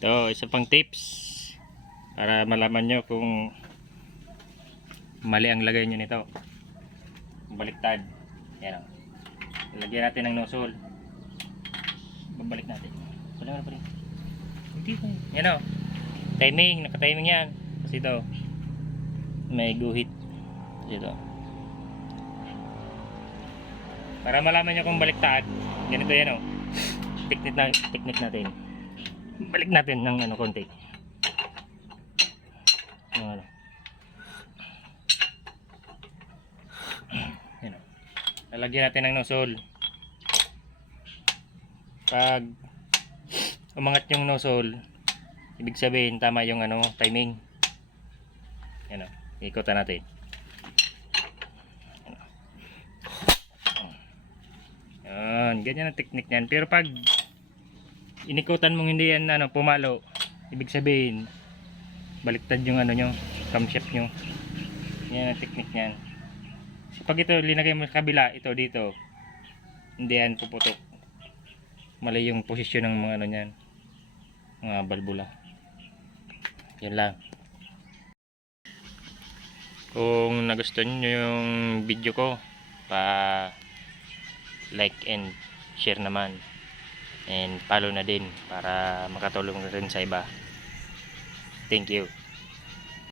Ito, isa pang tips para malaman nyo kung mali ang lagay nyo nito. Baliktad. Yan o. Lagyan natin ng nozzle. Babalik natin. Wala na pa rin. Hindi pa. Yan o. Timing. Naka-timing yan. Kasi ito, may guhit. Kasi ito. Para malaman nyo kung baliktad, ganito yan o. Technique natin. Balik natin ng ano konti. Ano. Yan o. Lalagyan natin ng nozzle. Pag umangat yung nozzle, ibig sabihin tama yung ano, timing. Yan o. Ikutan natin. Yan, ganyan ang technique niyan. Pero pag inikutan mong hindi yan ano, pumalo, ibig sabihin baliktad yung ano nyo, camshaft nyo. Yan ang technique niyan. So, pag ito linagay mo sa kabila, ito dito, hindi yan puputok. Mali yung posisyon ng mga ano niyan, mga balbula. Yan lang. Kung nagustuhan nyo yung video ko, pa like and share naman. And follow na din para makatulong rin sa iba. Thank you.